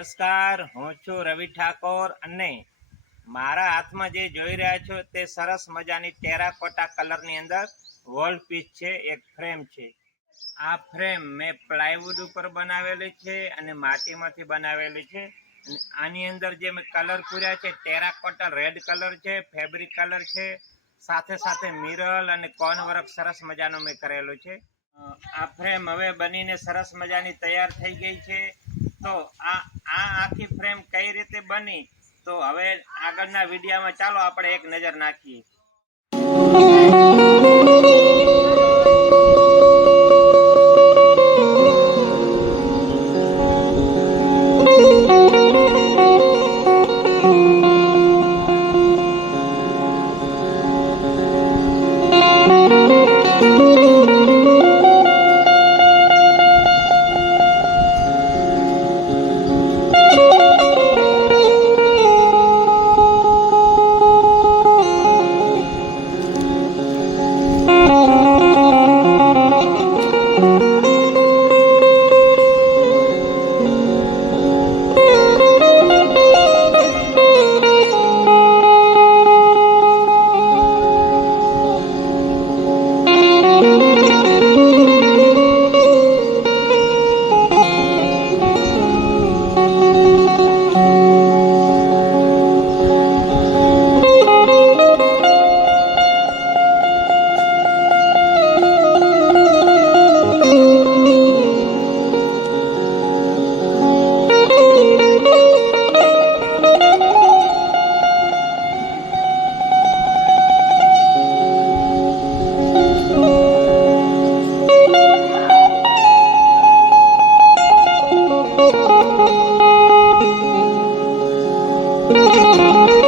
નમસ્કાર, હું છું રવિ ઠાકોર અને મારા હાથમાં જે જોઈ રહ્યા છો તે સરસ મજાની ટેરાકોટા કલરની અંદર વોલ પીસ છે, એક ફ્રેમ છે. આ ફ્રેમ મેં પ્લાયવુડ ઉપર બનાવેલી છે અને માટીમાંથી બનાવેલી છે. અને આની અંદર જે મેં કલર પૂર્યા છે ટેરાકોટા રેડ કલર છે, ફેબ્રિક કલર છે, સાથે સાથે મિરર અને કોન વર્ક સરસ મજાનો મેં કરેલો છે. આ ફ્રેમ હવે બનીને સરસ મજાની તૈયાર થઈ ગઈ છે. તો આ આખી ફ્રેમ કઈ રીતે બની તો હવે આગળના વિડીયોમાં ચાલો આપણે એક નજર નાખીએ. Thank you.